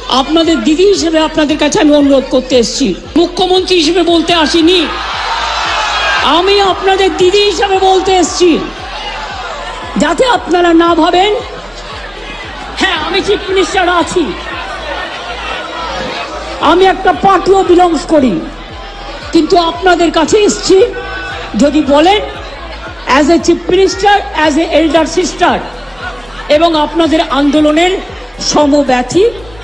আপনাদের দিদি হিসেবে আপনাদের কাছে আমি অনুরোধ করতে এসেছি। মুখ্যমন্ত্রী হিসেবে বলতে আসিনি। আমি আপনাদের দিদি হিসেবে বলতে এসেছি। যাতে আপনারা না ভাবেন হ্যাঁ আমি চিফ মিনিস্টার আছি। আমি একটা পার্টিও বিলংস করি। কিন্তু আপনাদের কাছে এসেছি যদি বলেন as a chief minister as a elder sister এবং আপনাদের আন্দোলনের সমব্যথী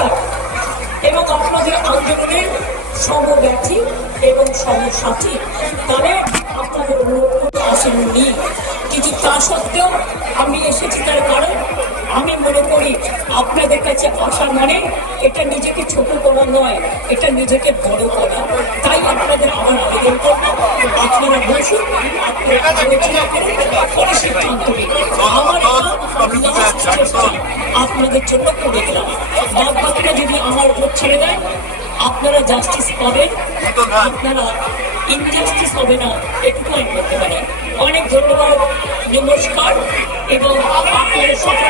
এল্ডার এবং আপনাদের আন্দোলনের সমব্যথী এবং সমসাথী তাহলে আপনাদের অনুরোধ করতে আসেননি কিন্তু তা সত্ত্বেও আমি এসেছি তার কারণ আমি মনে করি আপনাদের কাছে আসা মানে এটা নিজেকে ছোট করা নয় এটা নিজেকে বড় করা। তাই আপনাদের আমার আবেদন করব। আপনারা বসুন আপনারা আলোচনা করুন পরে সিদ্ধান্ত আমার আপনাদের জন্য করে দিলাম। বাদ বাকিটা যদি আমার উপর ছেড়ে দেয়, আপনারা জাস্টিস পাবেন, আপনারা ইনজাস্টিস হবে না এটুকু আমি করতে পারি। অনেক ধন্যবাদ, নমস্কার, এবং আপনাদের সকলকে